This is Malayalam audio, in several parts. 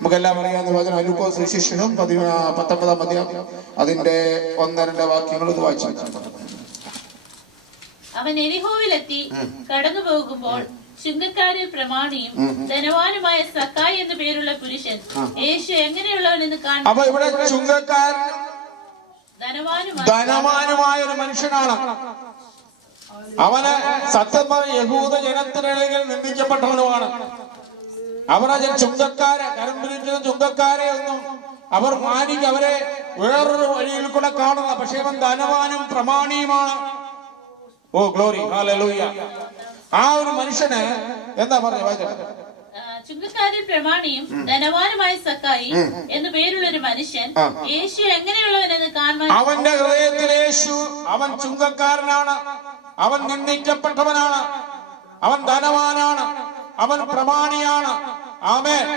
നമുക്കെല്ലാം അറിയാവുന്ന വചനം ലൂക്കോസ് സുവിശേഷം 19-ാം അധ്യായം അതിന്റെ 1-2 വാക്യങ്ങൾ വായിച്ചു. അവൻ എരിഹോവിലെത്തി കടന്നു പോകുമ്പോൾ ചുങ്കക്കാരിൽ പ്രമാണിയും ധനവാനുമായ സക്കായി എന്നു പേരുള്ള പുരുഷൻ യേശു എങ്ങനെയുള്ളവനെന്ന് കാണാൻ. അപ്പൊ ഇവിടെ ചുങ്കക്കാരൻ ധനവാനുമായ ഒരു മനുഷ്യനാണ്. അവന് സത്യം പറഞ്ഞ യഹൂദ ജനത്തിനിടയിൽ നിന്ദിക്കപ്പെട്ടവനുമാണ്. അവർ ചുങ്കക്കാരെ കരം പിരിക്കുന്ന ചുങ്കക്കാരെ ഒന്നും അവർ മാനിക്ക് അവരെ വേറൊരു വഴിയിൽ കൂടെ കാണുക. പക്ഷെ അവൻ ധനവാനും പ്രമാണിയുമാണ്. ഓ ഗ്ലോറി, ഹല്ലേലൂയ. ആ ഒരു മനുഷ്യന് എന്താ പറഞ്ഞത്? ചുങ്കക്കാരിൽ പ്രമാണിയും ധനവാനുമായ സക്കായി എന്നു പേരുള്ള ഒരു മനുഷ്യൻ യേശു എങ്ങനെയുള്ളവനെന്ന് കാണാൻ. അവന്റെ ഹൃദയത്തിൽ യേശു, അവൻ ചുങ്കക്കാരനാണ്, അവൻ നിന്ദിക്കപ്പെട്ടവനാണ്, അവൻ ധനവാനാണ്, അവൻ പ്രമാണിയാണ്. ആമേൻ.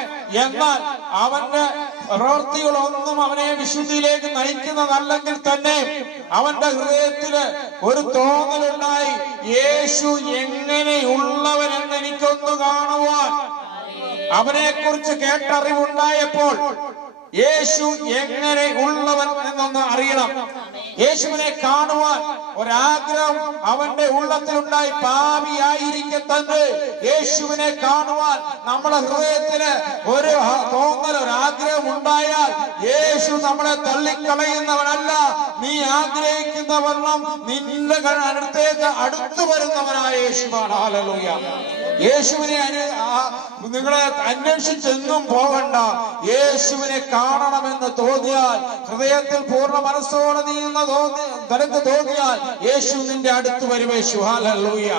എന്നാൽ അവന്റെ പ്രവൃത്തികളൊന്നും അവനെ വിശുദ്ധിയിലേക്ക് നയിക്കുന്നതല്ലെങ്കിൽ തന്നെ അവന്റെ ഹൃദയത്തില് ഒരു തോന്നലുണ്ടായി, യേശു എങ്ങനെയുള്ളവനെന്ന് എനിക്കൊന്ന് കാണുവാൻ. അവനെ കുറിച്ച് കേട്ടറിവുണ്ടായപ്പോൾ യേശു എങ്ങനെ ഉള്ളവൻ എന്നൊന്ന് അറിയണം. യേശുവിനെ കാണുവാൻ ഒരാഗ്രഹം അവന്റെ ഉള്ളത്തിലുണ്ടായി. പാപിയായിരിക്കെ തന്നെ യേശുവിനെ കാണുവാൻ നമ്മുടെ ഹൃദയത്തിന് ഒരു തോന്നൽ, ഒരാഗ്രഹം ഉണ്ടായാൽ യേശു നമ്മളെ തള്ളിക്കളയുന്നവനല്ല. നീ ആഗ്രഹിക്കുന്ന വണ്ണം നിന്റെ അടുത്തേക്ക് അടുത്തു വരുന്നവനായ യേശുവാണ്. ഹല്ലേലൂയ. യേശുവിനെ നിങ്ങളെ അന്വേഷിച്ചെന്നും പോകണ്ട. യേശുവിനെ കാണണമെന്ന് തോന്നിയാൽ, ഹൃദയത്തിൽ പൂർണ്ണ മനസ്സോടെ നിനക്ക് തോന്നിയാൽ യേശു നിന്റെ അടുത്ത് വരും. യേശു. ഹല്ലേലൂയ.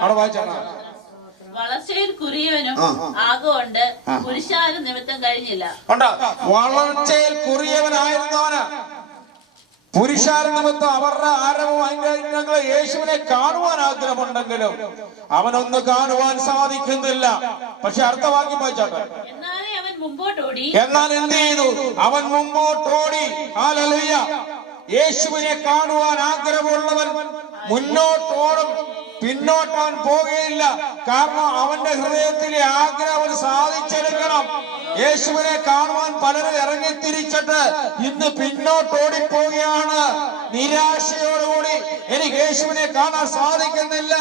അവിടെ വായിച്ചാണ്. വളർച്ചയിൽ കുറിയവനും ആകൊണ്ട് പുരുഷാരം നിമിത്തം കഴിഞ്ഞില്ല. വളർച്ചയിൽ കുറിയവനായിരുന്നവന് പുരുഷാര നിമിത്തം അവരുടെ ആരവവും അതിന്റെ യേശുവിനെ കാണുവാൻ ആഗ്രഹമുണ്ടെങ്കിലും അവനൊന്ന് കാണുവാൻ സാധിക്കുന്നില്ല. പക്ഷെ അർത്ഥവാക്യം വായിച്ചാട്ടെ. എന്നാൽ എന്ത് ചെയ്തു? അവൻ മുമ്പോട്ടോടി. ഹല്ലേലൂയ. യേശുവിനെ കാണുവാൻ ആഗ്രഹമുള്ളവൻ മുന്നോട്ടോടും, പിന്നോട്ടവൻ പോകുകയില്ല. കാരണം അവന്റെ ഹൃദയത്തിലെ ആഗ്രഹം സാധിച്ചെടുക്കണം. യേശുവിനെ കാണുവാൻ പലരും ഇറങ്ങിത്തിരിച്ചിട്ട് ഇന്ന് പിന്നോട്ടോടിപ്പോവുകയാണ്. നിരാശയോടുകൂടി എനിക്ക് യേശുവിനെ കാണാൻ സാധിക്കുന്നില്ല.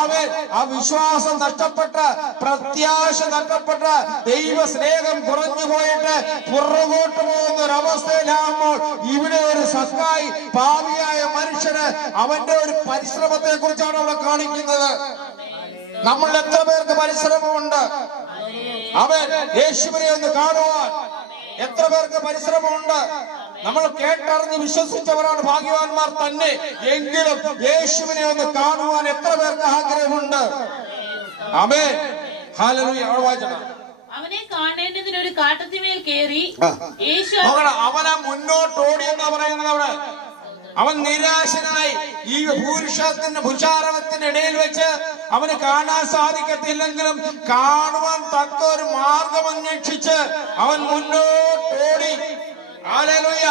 അവൻ ആ വിശ്വാസം നഷ്ടപ്പെട്ട്, പ്രത്യാശ നഷ്ടപ്പെട്ട്, ദൈവ സ്നേഹം കുറഞ്ഞു പോയിട്ട് പുറകോട്ട് പോകുന്ന ഒരു അവസ്ഥയിലാകുമ്പോൾ ഇവിടെ ഒരു സക്കായി പാപിയായ മനുഷ്യന് അവന്റെ ഒരു പരിശ്രമത്തെ കുറിച്ചാണ് അവിടെ കാണിക്കുന്നത്. നമ്മൾ എത്ര പേർക്ക് പരിശ്രമമുണ്ട്? അവൻ യേശുവിനെ ഒന്ന് കാണുവാൻ എത്ര പേർക്ക് പരിശ്രമമുണ്ട്? നമ്മൾ കേട്ടറിഞ്ഞ് വിശ്വസിച്ചവരാണ് ഭാഗ്യവാന്മാർ തന്നെ. എങ്കിലും യേശുവിനെ ഒന്ന് കാണുവാൻ എത്ര പേർക്ക് ആഗ്രഹമുണ്ട്? ആമേൻ. ഹല്ലേലൂയ. അവനെ കാണേണ്ടതിന് ഒരു കാട്ടത്തിന്മേൽ കേറി യേശു അവനെ മുന്നോട്ടോടി എന്ന് പറയുന്നത് അവിടെ അവൻ നിരാശനായി. ഈ പുരുഷാരവത്തിന്റെ ഇടയിൽ വെച്ച് അവന് കാണാൻ സാധിക്കത്തില്ലെങ്കിലും കാണുവാൻ തക്ക ഒരു മാർഗം അന്വേഷിച്ച് അവൻ മുന്നോട്ടോടി. ഹല്ലേലൂയ.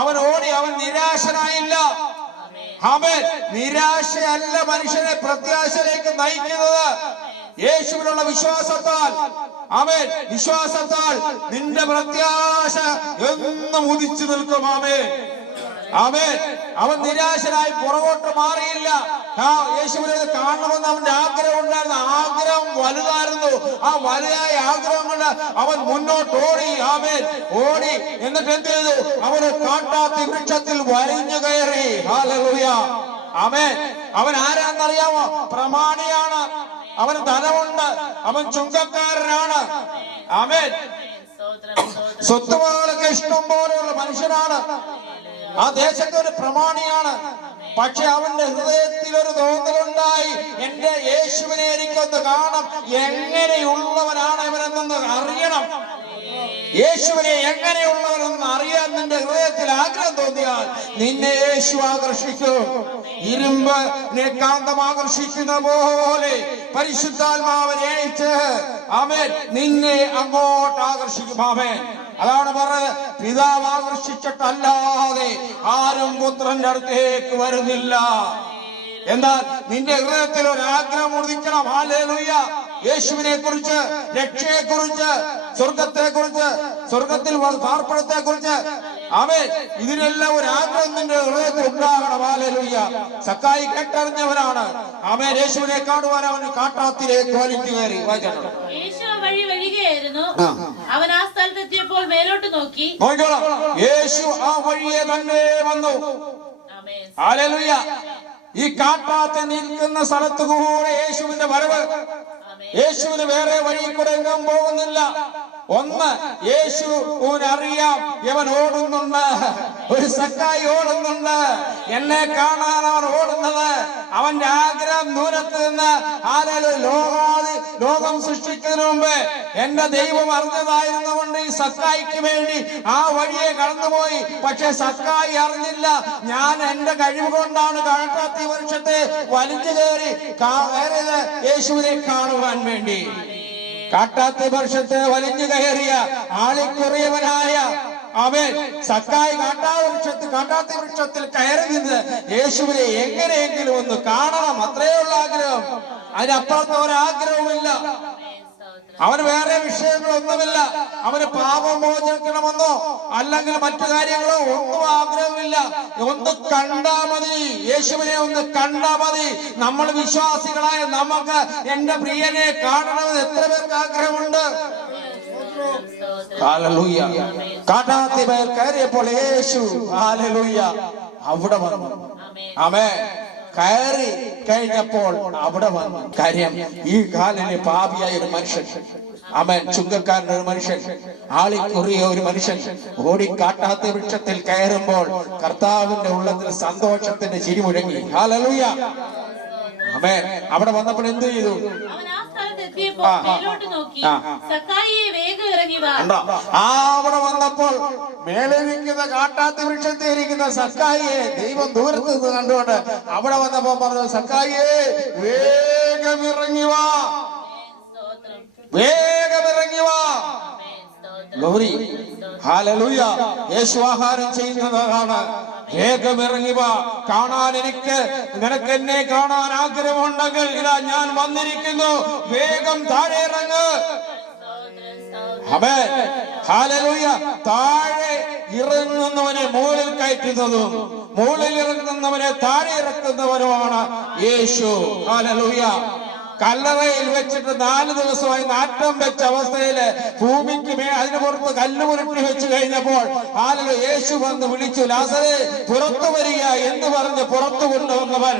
അവൻ ഓടി. അവൻ നിരാശനായില്ല. ആമേൻ. നിരാശയല്ല മനുഷ്യനെ പ്രത്യാശയിലേക്ക് നയിക്കുന്നത്. യേശുവിനുള്ള വിശ്വാസത്താൽ. ആമേൻ. വിശ്വാസത്താൽ നിന്റെ പ്രത്യാശ എന്നും ഉദിച്ചു നിൽക്കും. ആമേൻ. ആമേൻ. അവൻ നിരാശനായി പുറകോട്ട് മാറിയില്ല. യേശുവിനെ കാണണമെന്ന് അവന്റെ ആഗ്രഹം ഉണ്ടായിരുന്നു. ആഗ്രഹം വലുതായിരുന്നു. ആ വലുതായ ആഗ്രഹം കൊണ്ട് അവൻ മുന്നോട്ടോടി. ആമേൻ. ഓടി. എന്നിട്ട് എന്ത് ചെയ്തു? അവന് കാട്ടാത്തി വൃക്ഷത്തിൽ വലിഞ്ഞു കയറി. ഹല്ലേലൂയ. ആമേൻ. അവൻ ആരാന്നറിയാമോ? പ്രമാണിയാണ്. അവന് ധനമുണ്ട്. അവൻ ചുങ്കക്കാരനാണ്. ആമേൻ. സ്വത്തുവകളൊക്കെ ഇഷ്ടം പോലെയുള്ള മനുഷ്യനാണ്. ആ ദേശത്തെ ഒരു പ്രമാണിയാണ്. പക്ഷെ അവന്റെ ഹൃദയത്തിൽ ഒരു തോന്നലുണ്ടായി, എന്റെ യേശുവിനെ എനിക്കൊന്ന് കാണണം. എങ്ങനെയുള്ളവനാണ് ഇവനെന്നൊന്ന് അറിയണം. യേശുവിനെ എങ്ങനെയുള്ളവനെന്ന് അറിയാൻ നിന്റെ ഹൃദയത്തിൽ ആഗ്രഹം തോന്നിയാൽ നിന്നെ യേശു ആകർഷിക്കും. ഇരുമ്പിനെ കാന്തം ആകർഷിക്കുന്ന പോലെ പരിശുദ്ധാത്മാവിനെ അയച്ച് ആമേൻ നിന്നെ അങ്ങോട്ട് ആകർഷിക്കും. ആമേൻ. അതാണ് പറഞ്ഞത്, പിതാവ് ആകർഷിച്ചിട്ടല്ലാതെ ആരും പുത്രന്റെ അടുത്തേക്ക് വരുന്നില്ല. എന്നാൽ നിന്റെ ഹൃദയത്തിൽ ഒരു ആഗ്രഹം ഉദിക്കണം. ഹല്ലേലൂയ. യേശുവിനെ കുറിച്ച്, രക്ഷയെ കുറിച്ച്, സ്വർഗത്തെ കുറിച്ച്, സ്വർഗത്തിൽ പാർപ്പണത്തെ കുറിച്ച്, ആമേൻ, ഇതിനെല്ലാം ഒരു ആഗ്രഹം നിന്റെ ഹൃദയത്തിൽ ഉണ്ടാകണം. ഹല്ലേലൂയ. സക്കായി കേട്ടറിഞ്ഞവനാണ്. ആമേൻ. യേശുവിനെ കാണുവാൻ അവൻ കാട്ടാത്തിലേക്ക് വലിച്ചു കയറി. യേശു വഴി വരികയായിരുന്നു. അവൻ ആ സ്ഥലത്തെത്തിയപ്പോൾ മേലോട്ട് നോക്കി. യേശു ആ വഴിയെ തന്നെ വന്നു. ഹല്ലേലൂയ. ഈ കാട്ടാത്ത നിൽക്കുന്ന സ്ഥലത്ത് കൂടെ യേശുവിന്റെ വരവ്. യേശുവിന് വേറെ വഴി കൂടെ എങ്ങും പോകുന്നില്ല. ഒന്ന്, യേശുവിനറിയാം ഇവൻ ഓടുന്നുണ്ട്, ഒരു സക്കായി ഓടുന്നുണ്ട്, എന്നെ കാണാൻ അവൻ ഓടുന്നത്. അവന്റെ ആഗ്രഹം ദൂരത്ത് നിന്ന് ലോകം സൃഷ്ടിക്കുന്നതിന് മുമ്പ് എന്റെ ദൈവം അറിഞ്ഞതായിരുന്നുകൊണ്ട് ഈ സക്കായിക്ക് വേണ്ടി ആ വഴിയെ കടന്നുപോയി. പക്ഷെ സക്കായി അറിഞ്ഞില്ല, ഞാൻ എന്റെ കഴിവ് കൊണ്ടാണ് കാട്ടാത്തി വൃക്ഷത്തെ വലിഞ്ഞു കയറി കയറിയത് യേശുവിനെ കാണുവാൻ വേണ്ടി. കാട്ടാത്തി വൃക്ഷത്തെ വലിഞ്ഞു കയറിയ ആളിക്കുറിയവനായ അവൻ സക്കായി കാട്ടാത്തി വൃക്ഷത്തിൽ കയറി നിന്ന് യേശുവിനെ എങ്ങനെയെങ്കിലും ഒന്ന് കാണണം, അത്രയുള്ള ആഗ്രഹം. അതിനപ്പുറത്ത് ഒരാഗ്രഹവുമില്ല. അവന് വേറെ വിഷയങ്ങളൊന്നുമില്ല. അവന് പാപം മോചിക്കണമെന്നോ അല്ലെങ്കിൽ മറ്റു കാര്യങ്ങളോ ഒന്നും ആഗ്രഹമില്ല. ഒന്ന് കണ്ടാ മതി, യേശുവിനെ ഒന്ന് കണ്ടാ മതി. നമ്മൾ വിശ്വാസികളായ നമുക്ക് എന്റെ പ്രിയനെ കാണണമെന്ന് എത്ര പേർക്ക് ആഗ്രഹമുണ്ട്? ഹല്ലേലൂയ. കാട്ടാത്തി മേൽ കയറിയപ്പോൾ യേശു ഹല്ലേലൂയ അവിടെ വന്നു. ആമേൻ. കയറി കഴിഞ്ഞപ്പോൾ അവിടെ വന്നു. കാര്യം, ഈ കാലിന് പാപിയായ ഒരു മനുഷ്യൻ, അവൻ ചുങ്കക്കാരൻ്റെ ഒരു മനുഷ്യൻ, ആളിക്കുറിയ ഒരു മനുഷ്യൻ ഓടി കാട്ടാത്ത വൃക്ഷത്തിൽ കയറുമ്പോൾ കർത്താവിന്റെ ഉള്ളത്തിൽ സന്തോഷത്തിന്റെ ചിരി മുഴങ്ങി. ഹല്ലേലൂയ. ആമേൻ. അവിടെ വന്നപ്പോൾ എന്ത് ചെയ്തു? അവിടെ വന്നപ്പോൾ മേലെ നിൽക്കുന്ന കാട്ടാത്തി വൃക്ഷത്തിൽ ഇരിക്കുന്ന സക്കായിയെ ദൈവം ദൂരത്ത് നിന്ന് കണ്ടുകൊണ്ട് അവിടെ വന്നപ്പോ പറഞ്ഞു, സക്കായിയെ വേഗം ഇറങ്ങി വാ, വേഗം ഇറങ്ങി വാ. ഗൗരി ഹല്ലേലൂയ. യേശു ആഹാരം ചെയ്യുന്നതാണ്. വേഗം ഇറങ്ങി വാ. കാണാൻ നിനക്ക് എന്നെ കാണാൻ ആഗ്രഹമുണ്ടെങ്കിൽ ഇതാ ഞാൻ വന്നിരിക്കുന്നു, വേഗം താഴെ ഇറങ്ങ്. ആമേൻ. ഹല്ലേലൂയ. താഴെ ഇറങ്ങുന്നവനെ മുകളിൽ കയറ്റുന്നതും മുകളിൽ ഇറങ്ങുന്നവനെ താഴെ ഇറക്കുന്നവനുമാണ് യേശു. ഹല്ലേലൂയ. കല്ലറയിൽ വെച്ചിട്ട് 4 ദിവസമായി നാറ്റം വെച്ച അവസ്ഥയില് ഭൂമിക്ക് അതിന് പുറത്ത് കല്ലുമുരുട്ടി വെച്ച് കഴിഞ്ഞപ്പോൾ യേശു വന്ന് വിളിച്ചു, ലാസറേ പുറത്തു വരിക എന്ന് പറഞ്ഞ് പുറത്തു കൊണ്ടുവന്നവൻ.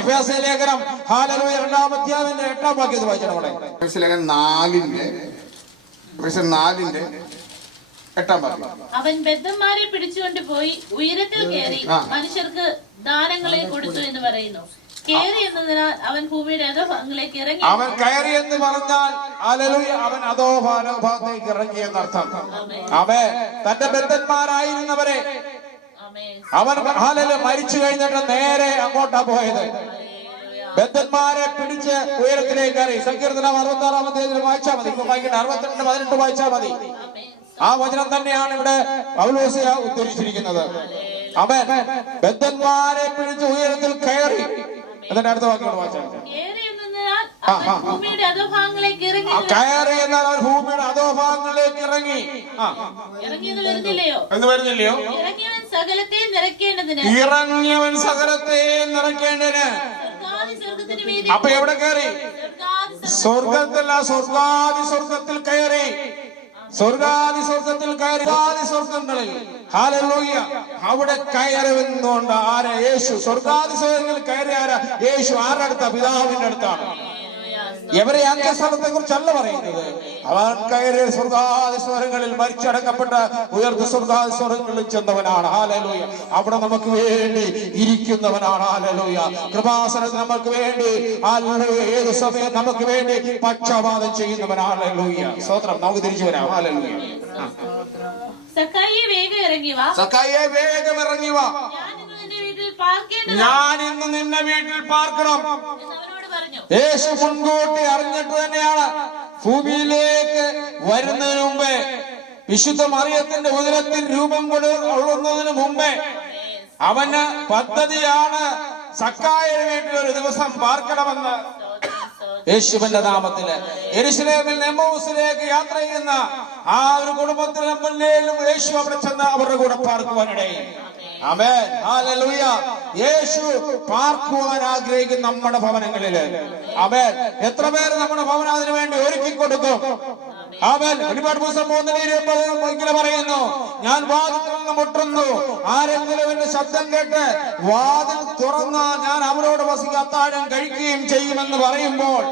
എഫേസ്യ ലേഖനം 2-ാം അധ്യായത്തിന്റെ 8-ാം വാക്യത്തിൽ വായിച്ചോളെ. എഫേസ്യ ലേഖനം 4-ന്റെ 8-ാം വാക്യം. അവൻ ബദ്ധന്മാരെ പിടിച്ചുകൊണ്ട് പോയി ഉയരത്തിൽ കയറി മനുഷ്യർക്ക് ദാനങ്ങളെ കൊടുത്തു എന്ന് പറയുന്നു. കയറി എന്നതിനാൽ അവൻ ഭൂമിയുടെ അധോഭാഗങ്ങളിലേക്ക് ഇറങ്ങി. അവൻ കയറി എന്ന് പറഞ്ഞാൽ അവൻ അധോഭാഗത്തേക്ക് ഇറങ്ങി എന്നർത്ഥം. അവൻ തന്റെ ബദ്ധന്മാരായിരുന്നവരെ അവൻ മരിച്ചു കഴിഞ്ഞിട്ട് നേരെ അങ്ങോട്ടാ പോയത്. ബദ്ധന്മാരെ പിടിച്ച് ഉയരത്തിലേക്ക് കയറി. സങ്കീർത്തനം 66-ാം അധ്യായത്തിൽ വായിച്ചാൽ മതി. 62-18 വായിച്ചാൽ മതി. ആ വചനം തന്നെയാണ് ഇവിടെ പൗലോസ് ഉദ്ധരിച്ചിരിക്കുന്നത്. അവൻ ബദ്ധന്മാരെ പിടിച്ച് ഉയരത്തിൽ കയറി. അതിന്റെ അടുത്ത വാക്യങ്ങൾ വായിച്ചാൽ കയറി എന്നാൽ അവൻ ഭൂമിയുടെ അധോഭാഗങ്ങളിലേക്ക് ഇറങ്ങി. എന്ന് വരുന്നില്ലയോ? ഇറങ്ങിയവൻ സകലത്തെ നിറയ്ക്കേണ്ടതിന്. അപ്പൊ എവിടെ കയറി? സ്വർഗത്തിൽ കയറി. സ്വർഗത്തിൽ കയറി. സ്വർഗങ്ങളിൽ ഹല്ലേലൂയ. അവിടെ കയറുന്നുണ്ട് ആരാ? യേശു. സ്വർഗാദി സ്വർഗങ്ങളിൽ കയറി ആരാ? യേശു. ആരുടെ അടുത്താ? പിതാവിന്റെ അടുത്താണ്. എവരെ അന്ത്യസ്ഥലത്തെ കുറിച്ചല്ല പറയുന്നത്. അവൻ കയറിയ സ്വർഗാദി സ്വരങ്ങളിൽ മരിച്ചടക്കപ്പെട്ട ഉയർന്ന സ്വർഗാദി സ്വരങ്ങളിൽ ചെന്നവനാണ്. ഹല്ലേലൂയ. അവിടെ നമുക്ക് വേണ്ടി ഇരിക്കുന്നവനാണ്. ഹല്ലേലൂയ. കൃപാസനത്തിൽ നമുക്ക് വേണ്ടി ഏത് സമയം നമുക്ക് വേണ്ടി പക്ഷപാതം ചെയ്യുന്നവനാണ്. ഹല്ലേലൂയ. സ്തോത്രം. നമുക്ക് തിരിച്ചു വരാം. ഹല്ലേലൂയ. സക്കായിയെ വേഗം ഇറങ്ങി വാ. ഞാൻ ഇന്ന് നിന്റെ വീട്ടിൽ പാർക്കണം. യേശു മുൻകൂട്ടി അറിഞ്ഞിട്ട് തന്നെയാണ് ഭൂമിയിലേക്ക് വരുന്നതിന് മുമ്പേ, വിശുദ്ധ മറിയത്തിന്റെ ഉദരത്തിൽ രൂപം കൊള്ളുന്നതിന് മുമ്പേ അവന് പദ്ധതിയാണ് സക്കായിയുടെ വീട്ടിൽ ഒരു ദിവസം പാർക്കണമെന്ന്. യേശുവിന്റെ നാമത്തില് യെരൂശലേമിൽ എമ്മൗസിലേക്ക് യാത്ര ചെയ്യുന്ന ആ ഒരു കുടുംബത്തിലെ മുന്നിലും യേശു അവിടെ ചെന്ന് അവരുടെ കൂടെ പാർക്കുവാനിടയിൽ. ആമേൻ, ഹല്ലേലൂയ. യേശു പാർക്കുവാൻ ആഗ്രഹിക്കും നമ്മുടെ ഭവനങ്ങളില്. ആമേൻ. എത്ര പേര് നമ്മുടെ ഭവനം അതിനു വേണ്ടി ഒരുക്കി കൊടുക്കും? ആമേൻ. വെളിപ്പാട് പുസ്തകം 3:20 ഇങ്ങനെ പറയുന്നു, ഞാൻ വാതിൽ തുറന്ന് മുട്ടുന്നു, ആരെങ്കിലും എന്റെ ശബ്ദം കേട്ട് വാതിൽ തുറന്ന് ഞാൻ അവരോട് വസിക്കുക അത്താഴം കഴിക്കുകയും ചെയ്യുമെന്ന് പറയുമ്പോൾ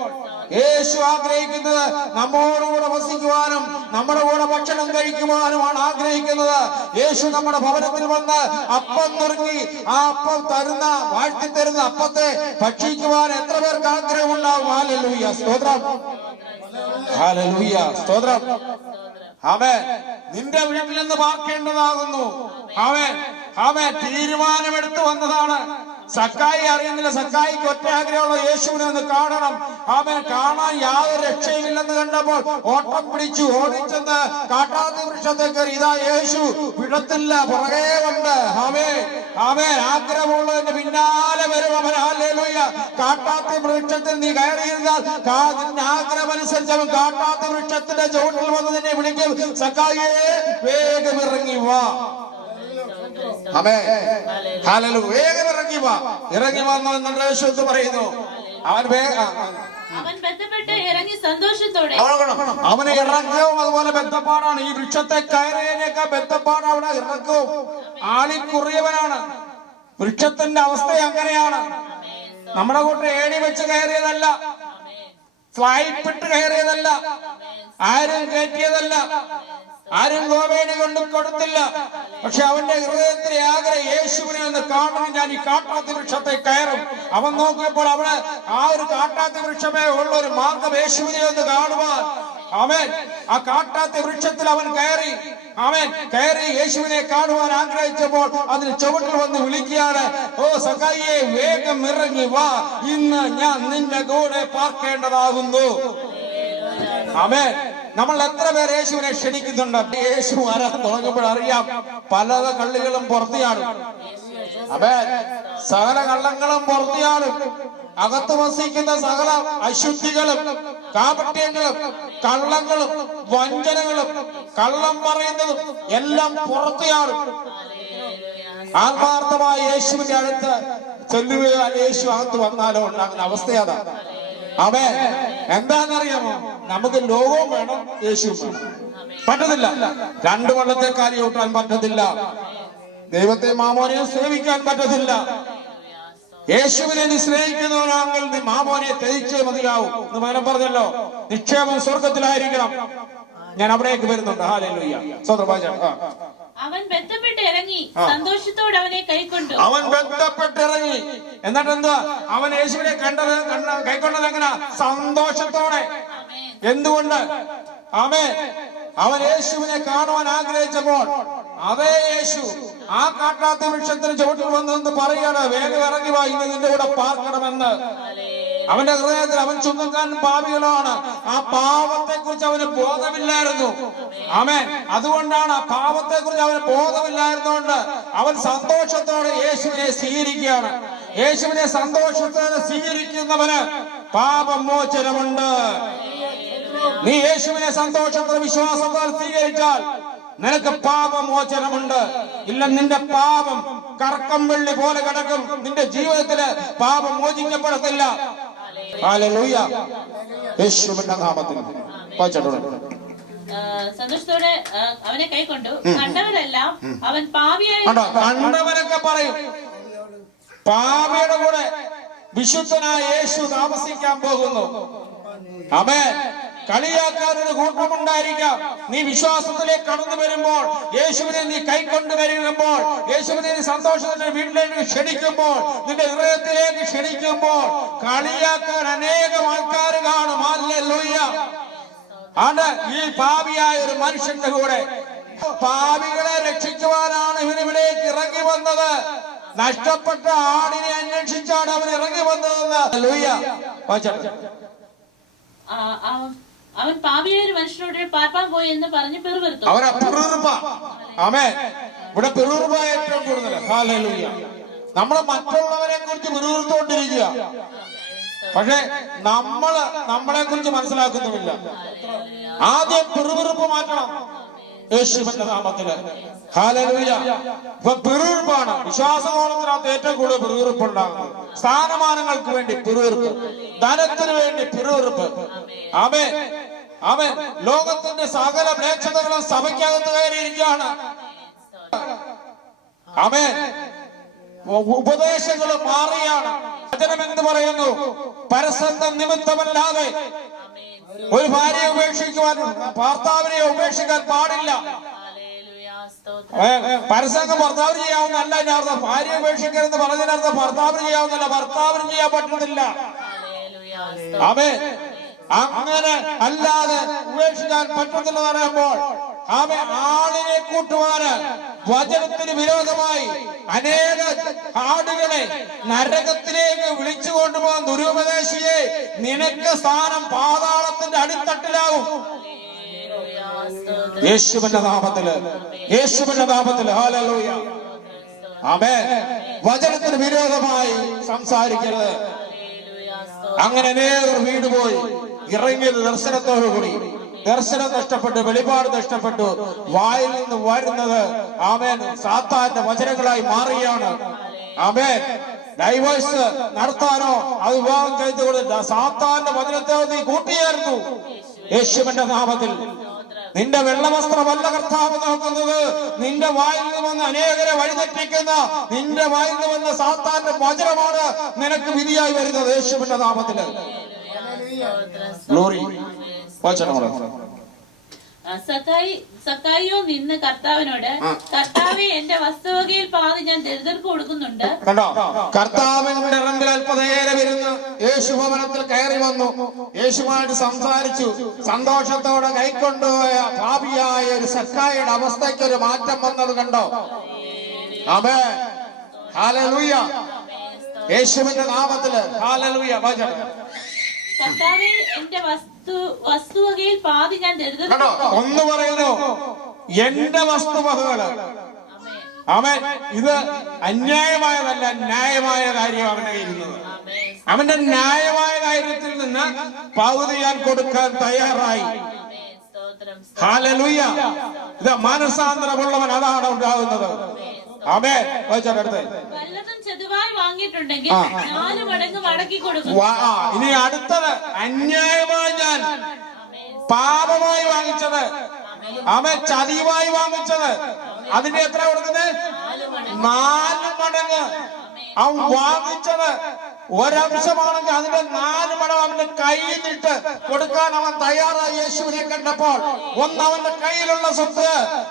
യേശു ആഗ്രഹിക്കുന്നത് നമ്മോടുകൂടെ വസിക്കുവാനും നമ്മുടെ കൂടെ ഭക്ഷണം കഴിക്കുവാനുമാണ് ആഗ്രഹിക്കുന്നത്. യേശു നമ്മുടെ ഭവനത്തിൽ വന്ന് അപ്പം നുറുക്കി ആ അപ്പം തരുന്ന വാഴ്ത്തി തരുന്ന അപ്പത്തെ ഭക്ഷിക്കുവാൻ എത്ര പേർക്ക് ആഗ്രഹമുണ്ടാവും? ഹല്ലേലൂയ, സ്തോത്രം, ഹല്ലേലൂയ, സ്തോത്രം. ആമേൻ. നിന്റെ വീട്ടിൽ നിന്ന് പാർക്കേണ്ടതാകുന്നു. ആമേൻ, ആമേൻ. തീരുമാനമെടുത്തു വന്നതാണ്. സക്കായി അറിയുന്നില്ല. സക്കായിക്ക് ഒറ്റ ആഗ്രഹമുള്ള യേശുവിനെ ഒന്ന് കാണണം. ആമേൻ. കാണാൻ യാതൊരു രക്ഷയുമില്ലെന്ന് കണ്ടപ്പോൾ ഓട്ടം പിടിച്ചു ഓടിച്ചെന്ന് കാട്ടാത്തി വൃക്ഷത്തെ കയറി. ഇതാ യേശു വിടത്തില്ല, പുറകെ ഉണ്ട്. ആമേൻ, ആമേൻ. ആഗ്രഹമുള്ളതിന്റെ പിന്നാലെ വരും അവൻ. ഹല്ലേലൂയ. കാട്ടാത്തി വൃക്ഷത്തിൽ നീ കയറിയിരുന്നാൽ നിന്റെ ആഗ്രഹം അനുസരിച്ച് അവൻ കാട്ടാത്തി വൃക്ഷത്തിന്റെ ചുവട്ടിൽ വന്ന് നിന്നെ വിളിക്കും, സക്കായിയെ വേഗം ഇറങ്ങി വാ. ആമേൻ, ഹല്ലേലൂയ. വേഗം ഇറങ്ങി വാ. ഇറങ്ങി വന്നു യേശു എന്ന് പറയുന്നു. അവൻ ബന്ധപ്പെട്ട് ഇറങ്ങി സന്തോഷത്തോടെ. അവനെ ഇറക്കവും അതുപോലെ ബന്ധപ്പാടാണ്. ഈ വൃക്ഷത്തെ കയറിയതിനേക്കാൾ ബന്ധപ്പാട് അവിടെ ഇറക്കവും. ആളിക്കുറിയവനാണ്. വൃക്ഷത്തിന്റെ അവസ്ഥ അങ്ങനെയാണ്. നമ്മുടെ കൂട്ടർ ഏടി വെച്ച് കയറിയതല്ല, ഫ്ലൈപ്പിട്ട് കയറിയതല്ല, ആരും കയറ്റിയതല്ല, ആരും ഗോവേനെ കൊണ്ട് കൊടുത്തില്ല. പക്ഷെ അവന്റെ ഹൃദയത്തിലെ ആഗ്രഹം യേശുവിനെ ഒന്ന് കാണണം. ഞാൻ ഈ കാട്ടാത്തി വൃക്ഷത്തെ കയറും. അവൻ നോക്കിയപ്പോൾ അവിടെ ആ ഒരു കാട്ടാത്തി വൃക്ഷമേ ഉള്ള ഒരു മാർഗം യേശുവിനെ ഒന്ന് കാണുവാൻ. ആമേൻ. ആ കാട്ടാത്തി വൃക്ഷത്തിൽ അവൻ കയറി. ആമേൻ. കയറി യേശുവിനെ കാണുവാൻ ആഗ്രഹിച്ചപ്പോൾ അതിന് ചുവട്ടിൽ വന്ന് വിളിക്കുകയാണ്, ഓ സക്കായിയെ വേഗം ഇറങ്ങി വാ, ഇന്ന് ഞാൻ നിന്റെ കൂടെ പാർക്കേണ്ടതാകുന്നു. ആമേൻ. നമ്മൾ എത്ര പേർ യേശുവിനെ ക്ഷണിക്കുന്നുണ്ട്? യേശു വരാൻ തുടങ്ങുമ്പോൾ അറിയാം പല കള്ളികളും പുറത്തിയാടും. ആമേൻ. സകല കള്ളങ്ങളും പുറത്തിയാടും. അകത്ത് വസിക്കുന്ന സകല അശുദ്ധികളും കാപട്യങ്ങളും കള്ളങ്ങളും വഞ്ചനകളും കള്ളം പറയുന്നതും എല്ലാം പുറത്തിയാടും. ആത്മാർത്ഥമായ യേശുവിന്റെ അടുത്ത് ചെല്ലുകയാൽ യേശു അകത്ത് വന്നാലോ ഉണ്ടാകുന്ന അവസ്ഥയാതാ. അവൻ എന്താണെന്നറിയാമോ? നമുക്ക് ലോകവും വേണം, യേശുവും വേണം. പറ്റത്തില്ല. രണ്ടു വള്ളത്തെ കാലി ഓട്ടാൻ പറ്റത്തില്ല. ദൈവത്തെ മാമോനെ സേവിക്കാൻ പറ്റത്തില്ല. യേശുവിനെ നീ സ്നേഹിക്കുന്നവരാണെങ്കിൽ നീ മാമോനെ ത്യജിച്ചേ മതിയാവും എന്ന് മകനം പറഞ്ഞല്ലോ. നിക്ഷേപം സ്വർഗത്തിലായിരിക്കണം. ഞാൻ അവിടേക്ക് വരുന്നുണ്ട്. ഹല്ലേലൂയ, സ്വതന്ത്രം. അവൻ ബന്ധപ്പെട്ട് ഇറങ്ങി സന്തോഷത്തോടെ അവനെ കൈക്കൊണ്ടു. അവൻ ബന്ധപ്പെട്ടിറങ്ങി. എന്നിട്ട് എന്താ? അവൻ യേശുവിനെ കൈക്കൊണ്ടത് എങ്ങനെ? സന്തോഷത്തോടെ. എന്തുകൊണ്ട്? ആമേൻ. അവൻ യേശുവിനെ കാണുവാൻ ആഗ്രഹിച്ചപ്പോൾ അതേ യേശു ആ കാട്ടാത്തി വൃക്ഷത്തിന് ചുവട്ടിൽ വന്നെന്ന് പറയാണ്, വേഗം ഇറങ്ങി വാ, ഇന്ന് നിന്റെ കൂടെ പാർക്കണമെന്ന്. അവന്റെ ഹൃദയത്തിൽ അവൻ ചുങ്കക്കാരൻ പാപികളാണ്. ആ പാപത്തെ കുറിച്ച് അവന് ബോധമില്ലായിരുന്നു. ആമേൻ. അതുകൊണ്ടാണ് ആ പാപത്തെ കുറിച്ച് അവന് ബോധമില്ലായിരുന്നുകൊണ്ട് അവൻ സന്തോഷത്തോടെ യേശുവിനെ സ്വീകരിക്കുകയാണ്. യേശുവിനെ സന്തോഷത്തോടെ സ്വീകരിക്കുന്നവന് പാപമോചനമുണ്ട്. നീ യേശുവിനെ സന്തോഷത്തോടെ വിശ്വാസത്താൽ സ്വീകരിച്ചാൽ നിനക്ക് പാപമോചനമുണ്ട്. ഇല്ല, നിന്റെ പാപം കറക്കം വെള്ളി പോലെ കിടക്കും. നിന്റെ ജീവിതത്തില് പാപം മോചിക്കപ്പെടത്തില്ല. ഹല്ലേലൂയ, യേശുവിന്റെ നാമത്തിൽ. സന്തോഷത്തോടെ അവനെ കൈക്കൊണ്ടു. കണ്ടവരെല്ലാം അവൻ പാപിയായി. കണ്ടവരൊക്കെ പറയും പാപിയുടെ കൂടെ വിശുദ്ധനായ യേശു താമസിക്കാൻ പോകുന്നു. ആമേൻ. കളിയാക്കാൻ ഒരു കൂട്ടമുണ്ടായിരിക്കാം. നീ വിശ്വാസത്തിലേക്ക് കടന്നു വരുമ്പോൾ, യേശുവിനെ നീ കൈക്കൊണ്ട് വരുമ്പോൾ, യേശുവിനെ നീ സന്തോഷത്തിന്റെ വീട്ടിലേക്ക് ക്ഷണിക്കുമ്പോൾ, നിന്റെ ഹൃദയത്തിലേക്ക് ക്ഷണിക്കുമ്പോൾ കളിയാക്കാൻ അനേകം ആൾക്കാർ കാണും. ഹല്ലേലൂയ. ആണ് ഈ പാപിയായ ഒരു മനുഷ്യന്റെ കൂടെ. പാപികളെ രക്ഷിക്കുവാനാണ് ഇവനിവിടേക്ക് ഇറങ്ങി വന്നത്. നഷ്ടപ്പെട്ട ആടിനെ അന്വേഷിച്ചാണ് അവൻ ഇറങ്ങി വന്നതെന്ന്. ഹല്ലേലൂയ. അവൻ പാപിയായ ഒരു മനുഷ്യനോട് പാർപ്പാൻ പോയി എന്ന് പറഞ്ഞ് പിറുപിറുത്തു. അവരെ പിറുപിറുപ്പ. ആമേൻ. ഇവിടെ പിറുപിറുപ്പ ഏറ്റവും കൂടുതൽ. ഹല്ലേലൂയ. നമ്മള് മറ്റുള്ളവരെ കുറിച്ച് പിറുപിറുത്തോണ്ടിരിക്കുക. പക്ഷെ നമ്മളെ കുറിച്ച് മനസ്സിലാക്കുന്നുമില്ല. ആദ്യം പിറുപിറുപ്പ് മാറ്റണം യേശുവിന്റെ നാമത്തില്. ഹല്ലേലൂയ. ഇപ്പൊ പിറുപിറുപ്പാണ് വിശ്വാസകോളത്തിനകത്ത് ഏറ്റവും കൂടുതൽ പിറുപിറുപ്പുണ്ടാകുന്നത്. സ്ഥാനമാനങ്ങൾക്ക് വേണ്ടി പിറുപിറുപ്പ്, ധനത്തിന് വേണ്ടി പിറുപിറുപ്പ്. ആമേൻ ആമേൻ. ലോകത്തിന്റെ സകല മ്ലേച്ഛതകളും സഭയ്ക്കകത്ത് കയറിയിരിക്കുകയാണ്. ആമേൻ. ഉപദേശങ്ങളും മാറിയാണ്. വചനം എന്ത് പറയുന്നു? പരസംഗം നിമിത്തമല്ലാതെ ഒരു ഭാര്യയെ ഉപേക്ഷിക്കുവാൻ, ഭർത്താവിനെ ഉപേക്ഷിക്കാൻ പാടില്ല. പരസംഗം ഭർത്താവിന് ചെയ്യാവുന്നല്ല. എന്റെ അർത്ഥം ഭാര്യ ഉപേക്ഷിക്കരുത് പറഞ്ഞതിനർത്ഥം ഭർത്താവിന് ചെയ്യാവുന്നല്ല, ഭർത്താവിന് ചെയ്യാൻ പറ്റുന്നില്ല. ആമേൻ. അങ്ങനെ അല്ലാതെ ഉപേക്ഷിക്കാൻ പറ്റുന്നില്ല പറയുമ്പോൾ ആളിനെ കൂട്ടുവാന് വചനത്തിന് വിരോധമായി അനേക ആടുകളെ നരകത്തിലേക്ക് വിളിച്ചു കൊണ്ടുപോകാൻ ദുരുപദേശിയെ, നിനക്ക് സ്ഥാനം പാതാളത്തിന്റെ അടിത്തട്ടിലാവും. യേശുവിന്റെ നാമത്തില്, യേശുവിന്റെ നാമത്തില്. ഹല്ലേലൂയ. ആമേൻ. വചനത്തിന് വിരോധമായി സംസാരിക്കരുത്. അങ്ങനെ അനേകർ വീട് പോയി ഇറങ്ങിയത് ദർശനത്തോടുകൂടി. ദർശനം നഷ്ടപ്പെട്ടു, വെളിപാട് നഷ്ടപ്പെട്ടു. വായിൽ നിന്ന് വരുന്നത് ആമേൻ സാത്താന്റെ വചനങ്ങളായി മാറുകയാണ്. ആമേൻ. ഡൈവേഴ്സ് നടത്താനോ അത് വിവാഹം കഴിച്ചുകൊണ്ട് സാത്താന്റെ വചനത്തെ നീ കൂട്ടിയായിരുന്നു. യേശുവിന്റെ നാമത്തിൽ നിന്റെ വെള്ളവസ്ത്രമല്ല കർത്താവ് നോക്കുന്നത്. നിന്റെ വായിൽ നിന്ന് വന്ന് അനേകരെ വഴിതെറ്റിക്കുന്ന നിന്റെ വായിൽ നിന്ന് വന്ന സാത്താന്റെ വചനമാണ് നിനക്ക് വിധിയായി വരുന്നത്. യേശുവിന്റെ നാമത്തില്. ഗ്ലോറി. സക്കായിയോ നിന്ന് കർത്താവിനോട്, കർത്താവേ, എന്റെ വസ്തുവകയിൽ പാതി ഞാൻ ദരിദ്രർക്ക് കൊടുക്കുന്നുണ്ട്. കണ്ടോ? കർത്താവിന്റെ ഇറമ്പിൽ അല്പനേരം ഇരുന്ന് യേശു ഭവനത്തിൽ കയറി വന്നു. യേശുമായിട്ട് സംസാരിച്ചു. സന്തോഷത്തോടെ കൈക്കൊണ്ടുപോയ പാപിയായ ഒരു സക്കായിയുടെ അവസ്ഥയ്ക്ക് ഒരു മാറ്റം വന്നത് കണ്ടോ? ആമേൻ. ഹല്ലേലൂയ. യേശുവിന്റെ നാമത്തില്. ഹല്ലേലൂയ. വചനം. കർത്താവേ, എന്റെ വസ്തുവകയിൽ പാതി ഞാൻ ദരിദ്രർക്ക്. ഒന്ന് പറയുന്നു, എന്റെ വസ്തുവകകള്. അവൻ ഇത് അന്യായമായതല്ല, ന്യായമായ കാര്യം അവന്റെ കയ്യിരുന്നത്. അവന്റെ ന്യായമായ കാര്യത്തിൽ നിന്ന് പകുതി ഞാൻ കൊടുക്കാൻ തയ്യാറായി. ഹല്ലേലൂയ. ഇത് മനസാന്തരമുള്ളവൻ അതാണ് ഉണ്ടാകുന്നത്. ആമേൻ. വല്ലതും ചെതുവായി വാങ്ങിയിട്ടുണ്ടെങ്കിൽ 4 മടങ്ങ് മടക്കി കൊടുക്കും. ഇനി അടുത്തത് അന്യായമായി ഞാൻ പാപമായി വാങ്ങിച്ചത്, ആമേൻ, ചതിവായി വാങ്ങിച്ചത്, അതിന്റെ എത്ര കൊടുക്കുന്നത്? 4 മടങ്ങ്. അവൻ വാങ്ങിച്ചത് ഒരംശമാണെങ്കിൽ അതിന്റെ 4 മടങ്ങ് അവന്റെ കയ്യിൽ നിന്നിട്ട് കൊടുക്കാൻ അവൻ തയ്യാറായി. യേശുവിനെ കണ്ടപ്പോൾ അവന്റെ കയ്യിലുള്ള സ്വത്ത്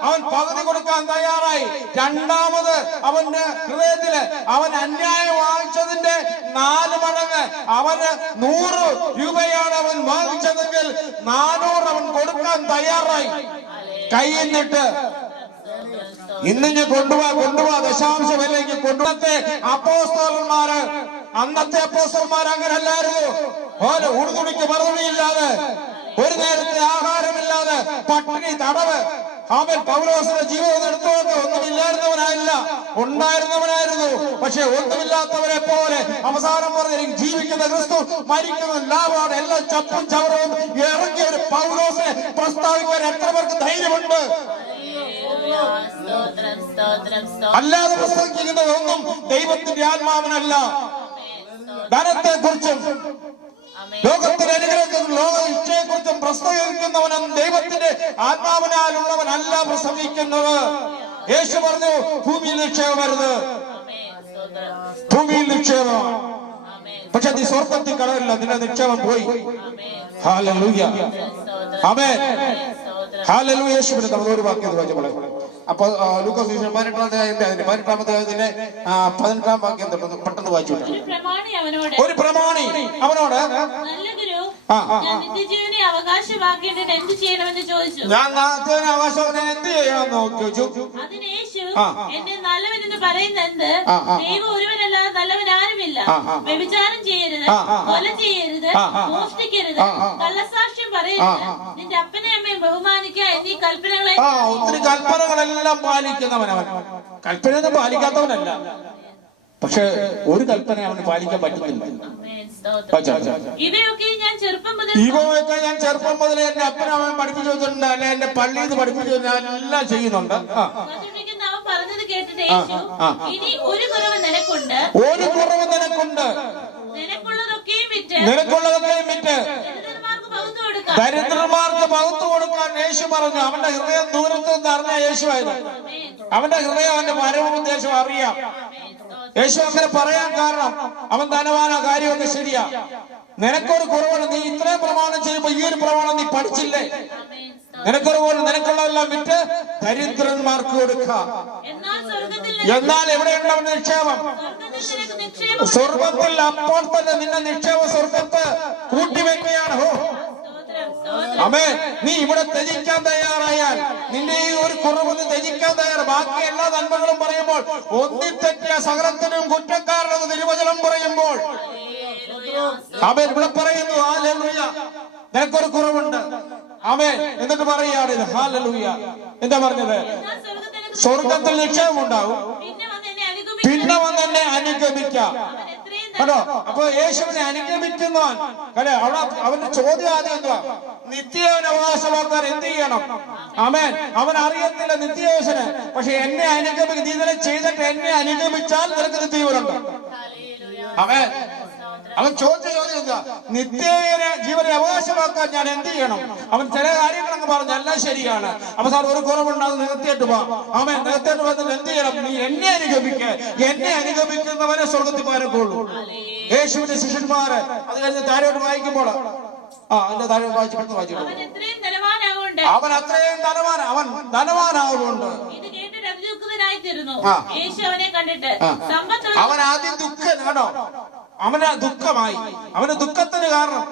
അവൻ പകുതി കൊടുക്കാൻ തയ്യാറായി. രണ്ടാമത് അവന്റെ ഹൃദയത്തില് അവൻ അന്യായം വാങ്ങിച്ചതിന്റെ 4 മടങ്ങ്, അവന് 100 രൂപയാണ് അവൻ വാങ്ങിച്ചതെങ്കിൽ 400 അവൻ കൊടുക്കാൻ തയ്യാറായി. കയ്യിൽ നിന്നിട്ട് ഇന്ന് ഞാൻ കൊണ്ടുപോവാ ദശാംശ വിലയ്ക്ക് കൊണ്ടുവന്നത്തെ അപ്പോസ്തലന്മാര്, അന്നത്തെ അപ്പോസ്തലന്മാർ അങ്ങനല്ലായിരുന്നു. ഓരോ ഉടുതുണിക്ക് മറുതുണിയില്ലാതെ, ഒരു നേരത്തെ ആഹാരമില്ലാതെ, പട്ടിണി, തടവ്. അവൻ പൗലോസിന്റെ ജീവിതം എടുത്തോണ്ട് ഒന്നുമില്ലായിരുന്നവനായില്ല, ഉണ്ടായിരുന്നവനായിരുന്നു. പക്ഷെ ഒന്നുമില്ലാത്തവരെ പോലെ അവസാനം പറഞ്ഞ എനിക്ക് ജീവിക്കുന്ന ക്രിസ്തു, മരിക്കുന്ന ലാഭമാണ്, എല്ലാം ചപ്പും ചവറവും ഇറങ്ങിയ ഒരു പൗലോസിനെ പ്രസ്താവിക്കാൻ എത്ര പേർക്ക് ധൈര്യമുണ്ട്? അല്ലാതെ പ്രസംഗിക്കുന്നതൊന്നും ദൈവത്തിന്റെ ആത്മാവിനല്ല. ധനത്തെ കുറിച്ചും ലോകത്തിന്റെ അനുഗ്രഹത്തിനും ലോക ഇച്ഛയെ കുറിച്ചും പ്രസംഗിക്കുന്നവനും ദൈവത്തിന്റെ ആത്മാവിനാലുള്ളവനല്ല പ്രസംഗിക്കുന്നത്. യേശു പറഞ്ഞു, ഭൂമിയിൽ നിക്ഷേപം വരുത്, ഭൂമിയിൽ നിക്ഷേപമാണ്. പക്ഷെ നീ സ്വർഗത്തിൽ കളവില്ല, നിന്റെ നിക്ഷേപം പോയി. ഹല്ലേലൂയ. ആമേൻ. ഹല്ലേലൂയ. യേശുവിനെ നമ്മൾ ഒരു വാക്യം വായിച്ചു. അപ്പൊ ലൂക്കോസ് 18-ാമത്തെ അധ്യായത്തിന്റെ 18-ാം വാക്യം പെട്ടെന്ന് വായിച്ചു. ഒരു പ്രമാണി അവനോട്, ഞാൻ നിത്യജീവനെ അവകാശമാക്കേണ്ടത് എന്ത് ചെയ്യണമെന്ന് ചോദിച്ചു. ഞാൻ അവകാശം എന്ത് ചെയ്യണമെന്ന് ചോദിച്ചു. അതിന് യേശു, എന്നെ നല്ലവനെന്ന് പറയുന്ന എന്ത്? ദൈവം ഒരുവനല്ലാതെ നല്ലവൻ ആരുമില്ല. വ്യഭിചാരം ചെയ്യരുത്, കൊല ചെയ്യരുത്, മോഷ്ടിക്കരുത്, കള്ളസാക്ഷ്യം പറയരുത്, നിന്റെ അപ്പനെ അമ്മയെ ബഹുമാനിക്കുക എന്നീ കൽപ്പനകളെ. ഒത്തിരി കൽപ്പനകളെല്ലാം പാലിക്കുന്നവനവൻ. കൽപ്പനയൊന്നും പാലിക്കാത്തവനല്ല. പക്ഷെ ഒരു കൽപ്പന അവന് പാലിക്കാൻ പറ്റുന്നില്ല. ആമേൻ. സ്തോത്രം. ഇവയൊക്കെ ഞാൻ ചെറുപ്പം മുതലേ എന്റെ അപ്പനവൻ പഠിപ്പിച്ചു വെച്ചിട്ടുണ്ട്, അല്ലെ എന്റെ പള്ളിയിൽ നിന്ന് പഠിപ്പിച്ചു ഞാൻ എല്ലാം ചെയ്യുന്നുണ്ട്. അവൻ പറഞ്ഞത് കേട്ടിട്ട് യേശു, ഇനി ഒരു കുറവ് നിനക്കുണ്ട്, നിനക്കുള്ളതൊക്കെയും വിറ്റ് ദരിദ്രന്മാർക്ക് പകുത്തു കൊടുക്കാൻ യേശു പറഞ്ഞു. അവന്റെ ഹൃദയം ദൂരത്ത് നിന്ന് അറിഞ്ഞ യേശുവായത്. അവന്റെ ഹൃദയം അവന്റെ പരമോദ്ദേശം അറിയാം. യേശു അങ്ങനെ പറയാൻ കാരണം അവൻ ധനവാനാ, കാര്യമൊക്കെ ശരിയാ. നിനക്കൊരു കുറവുണ്ട്, നീ ഇത്രയും പ്രമാണം ചെയ്യുമ്പോ ഈ ഒരു പ്രമാണം നീ പഠിച്ചില്ലേ? നിനക്കുള്ളതെല്ലാം വിറ്റ് ദരിദ്രന്മാർക്ക് കൊടുക്കാം. എന്നാൽ എവിടെയുണ്ട് അവന്റെ നിക്ഷേപം? സ്വർഗത്തിൽ. അപ്പോൾ തന്നെ നിന്റെ നിക്ഷേപം സ്വർഗത്ത് കൂട്ടിവെക്കുകയാണ്. അമേ, നീ ഇവിടെ ത്യജിക്കാൻ തയ്യാറായാൽ, നിന്റെ ഈ ഒരു കുറവൊന്ന് ത്യജിക്കാൻ തയ്യാറ്, ബാക്കി എല്ലാ നന്മകളും പറയുമ്പോൾ ഒന്നിൽ തെറ്റിയ സകലത്തിനും കുറ്റക്കാരനെന്ന് തിരുവചനം പറയുമ്പോൾ അവൻ ഇവിടെ പറയുന്നു, ഹല്ലേലൂയ, നിനക്കൊരു കുറവുണ്ട്. ആമേൻ. എന്നിട്ട് പറയുകയാണ്, ഹല്ലേലൂയ, എന്താ പറഞ്ഞത്? സ്വർഗത്തിൽ നിക്ഷേപം ഉണ്ടാവും, പിന്നെ വന്ന് എന്നെ അനുഗമിക്കാം. കേട്ടോ? അപ്പൊ യേശുവിനെ അനുഗമിക്കുന്നവൻ അല്ലെ, അവിടെ അവന്റെ ചോദ്യം ആദ്യം എന്തുവാ? നിത്യജീവൻ അവകാശമാക്കാൻ എന്ത് ചെയ്യണം? ആമേൻ. അവൻ അറിയത്തില്ല നിത്യജീവന്, പക്ഷെ എന്നെ അനുഗമിക്കും, നീ ഇതിനെ ചെയ്തിട്ട് എന്നെ അനുഗമിച്ചാൽ നിനക്ക് നിത്യജീവനുണ്ട്. ആമേൻ. അവൻ ചോദ്യം എന്താ? നിത്യജീവനെ അവകാശമാക്കാൻ ഞാൻ എന്ത് ചെയ്യണം? അവൻ ചില കാര്യങ്ങളൊക്കെ പറഞ്ഞു, എല്ലാം ശരിയാണ്. അവസാനം ഒരു കുറവുണ്ടാകും, നികത്തിയിട്ട് പോവാം. അവൻ നികത്തിയിട്ട് വന്നിട്ട് എന്ത് ചെയ്യണം? നീ എന്നെ അനുഗമിക്കുക, എന്നെ അനുഗമിക്കുന്നവനെ സ്വർഗത്തിൽ പാരക്കുള്ളൂ. യേശുവിന്റെ ശിഷ്യന്മാര് അത് കഴിഞ്ഞ് താഴോട്ട് വായിക്കുമ്പോൾ അതിന്റെ താഴോട്ട് വായിച്ചിട്ട് അവൻ അത്രയും ധനവാനാവുകൊണ്ട് അവൻ ആദ്യം ദുഃഖം കേട്ടോ, അവന് ദുഃഖമായി. അവന് ദുഃഖത്തിന് കാരണം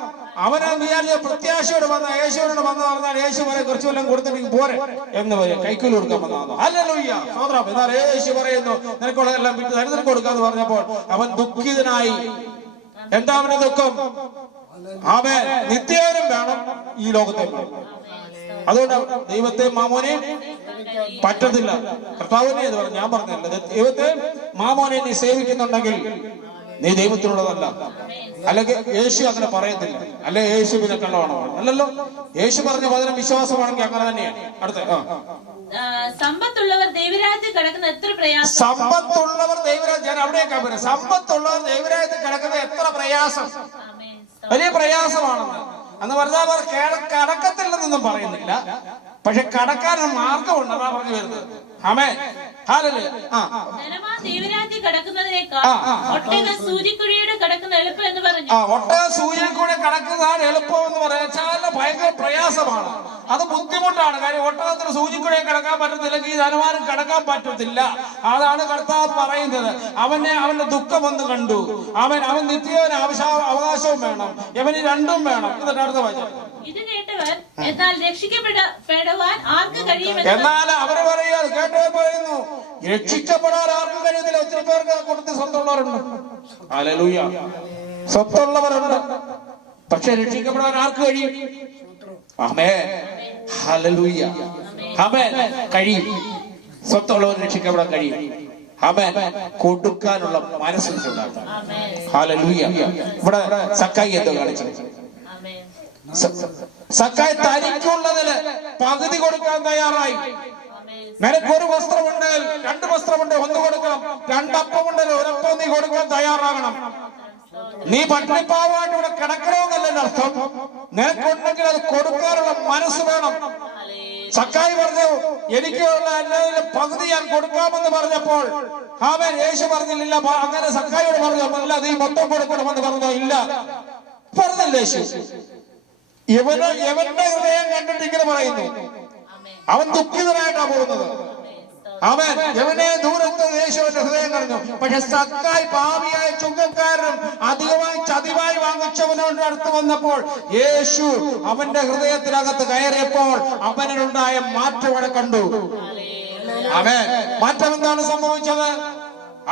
അവന് വിചാരിച്ച പ്രത്യാശയോട് വന്ന യേശുവിനോട് വന്നു പറഞ്ഞാൽ യേശു പറയും കുറച്ചു വല്ലതും കൊടുത്തിട്ട് പോരെ എന്ന് പറയും, കൈക്കൂലി കൊടുക്കാൻ വന്നതാണോ? ഹല്ലേലൂയ, സ്തോത്രം. എന്നാൽ യേശു പറയുന്നു നിനക്കുള്ളതെല്ലാം വിട്ട് ദരിദ്രർക്ക് കൊടുക്കാന്ന് പറഞ്ഞപ്പോൾ അവൻ ദുഃഖിതനായി. എന്താ അവന്റെ ദുഃഖം? അവൻ നിത്യജീവനും വേണം, ഈ ലോകത്തെ വേണം. അതുകൊണ്ട് ദൈവത്തെ മാമോനെ പറ്റത്തില്ല. കർത്താവിനെ അത് പറഞ്ഞു, ഞാൻ പറഞ്ഞല്ല, ദൈവത്തെ മാമോനെ നീ സേവിക്കുന്നുണ്ടെങ്കിൽ നീ ദൈവത്തിനുള്ളതല്ല. അല്ലെങ്കിൽ യേശു അങ്ങനെ പറയത്തില്ല, അല്ലെ യേശുവിനെ കള്ളമാണോ? അല്ലല്ലോ. യേശു പറഞ്ഞ വചനം വിശ്വാസമാണെങ്കിൽ അങ്ങനെ തന്നെയാണ്. അടുത്ത സമ്പത്തുള്ളവർ ദൈവരാജ്യത്തിൽ കിടക്കുന്ന എത്ര പ്രയാസം. സമ്പത്തുള്ളവർ ദൈവരാജ്യം, ഞാൻ അവിടേക്കാ പറയുന്നത്. സമ്പത്തുള്ളവർ ദൈവരാജ്യത്തിൽ കിടക്കുന്നത് എത്ര പ്രയാസം, വലിയ പ്രയാസമാണെന്ന്. എന്ന് പറഞ്ഞാൽ അവർ കടക്കത്തില്ലെന്നൊന്നും പറയുന്നില്ല, പക്ഷെ കടക്കാനൊരു മാർഗമുണ്ട്, അതാ പറഞ്ഞു വരുന്നത്. ആമേൻ. ഹല്ലേലൂയ. ദൈവരാജ്യത്തിൽ കിടക്കുന്നതിനേക്കാൾ ഒട്ടകം സൂചിക്കുഴിയുടെ കിടക്കുന്ന എളുപ്പം എന്ന് പറഞ്ഞു. ഒട്ടകം സൂചിക്കുഴി കിടക്കുന്നതാണ് എളുപ്പം എന്ന് പറയാൻ ഭയങ്കര പ്രയാസമാണ്, അത് ബുദ്ധിമുട്ടാണ്. കാര്യം ഒട്ടകത്തിന് സൂചിക്കുഴയെ കിടക്കാൻ പറ്റത്തില്ലെങ്കിൽ ധനവാനും കിടക്കാൻ പറ്റത്തില്ല. അതാണ് കർത്താവ് പറയുന്നത്. അവന്റെ ദുഃഖം ഒന്ന് കണ്ടു. അവൻ നിത്യജീവന് അവകാശവും വേണം, അവന് രണ്ടും വേണം. എന്നിട്ട് അടുത്ത വായിച്ചു. ഇത് കേട്ടവർ എന്നാൽ രക്ഷിക്കപ്പെടുവാൻ ആർക്ക് കഴിയുമെന്ന്. എന്നാൽ അവര് പറയുക, കേട്ടവർ പറയുന്നു രക്ഷിക്കപ്പെടാൻ ആർക്കും കഴിയുന്നില്ല. ഒത്തിരി പേർക്ക് കൊടുത്ത് സ്വത്തുള്ളവരുണ്ട്, ഹല്ലേലൂയ, സ്വത്തുള്ളവരുണ്ട്, പക്ഷെ രക്ഷിക്കപ്പെടാൻ ആർക്ക് കഴിയും? ആമേൻ, ഹല്ലേലൂയ, ആമേൻ. കഴിയും, സ്വത്തുള്ളവർ രക്ഷിക്കപ്പെടാൻ കഴിയും. ആമേൻ. കൊടുക്കാനുള്ള മനസ്സുണ്ടാക്കാം. ഹല്ലേലൂയ. ഇവിടെ സക്കായി എന്തോ കാണിച്ചത്? സക്കായി തനിക്കുള്ളതില് പകുതി കൊടുക്കാൻ തയ്യാറായി. നിനക്കൊരു വസ്ത്രമുണ്ടെങ്കിൽ 2 വസ്ത്രമുണ്ട്, 1 കൊടുക്കണം. 2 അപ്പമുണ്ടെങ്കിൽ 1 അപ്പം നീ കൊടുക്കാൻ തയ്യാറാകണം. നീ പട്ടിണിപ്പാവായിട്ട് ഇവിടെ കിടക്കണമെന്നല്ല അർത്ഥം. നിനക്കുണ്ടെങ്കിൽ അത് കൊടുക്കാനുള്ള മനസ്സ് വേണം. സക്കായി പറഞ്ഞു, എനിക്കുള്ള എല്ലാവരും പകുതി ഞാൻ കൊടുക്കാമെന്ന് പറഞ്ഞപ്പോൾ അവൻ യേശു പറഞ്ഞില്ല. അങ്ങനെ സക്കായിയോട് പറഞ്ഞു, അല്ല നീ മൊത്തം കൊടുക്കണമെന്ന് പറഞ്ഞോ? ഇല്ല, പറഞ്ഞില്ല യേശു. യവന്റെ ഹൃദയം കണ്ടിട്ട് ഇങ്ങനെ പറയുന്നു, അവൻ ദുഃഖിതനായിട്ടാ പോകുന്നത്. അവൻ യവനെ ദൂരത്ത് യേശുവിന്റെ ഹൃദയം കണ്ടു. പക്ഷെ സക്കായി പാപിയായ ചുങ്കക്കാരനും അധികമായി ചതിവായി വാങ്ങിച്ചവനോട് അടുത്ത് വന്നപ്പോൾ യേശു അവന്റെ ഹൃദയത്തിനകത്ത് കയറിയപ്പോൾ അവനുണ്ടായ മാറ്റം അവിടെ കണ്ടു. അവൻ മാറ്റം എന്താണ് സംഭവിച്ചത്?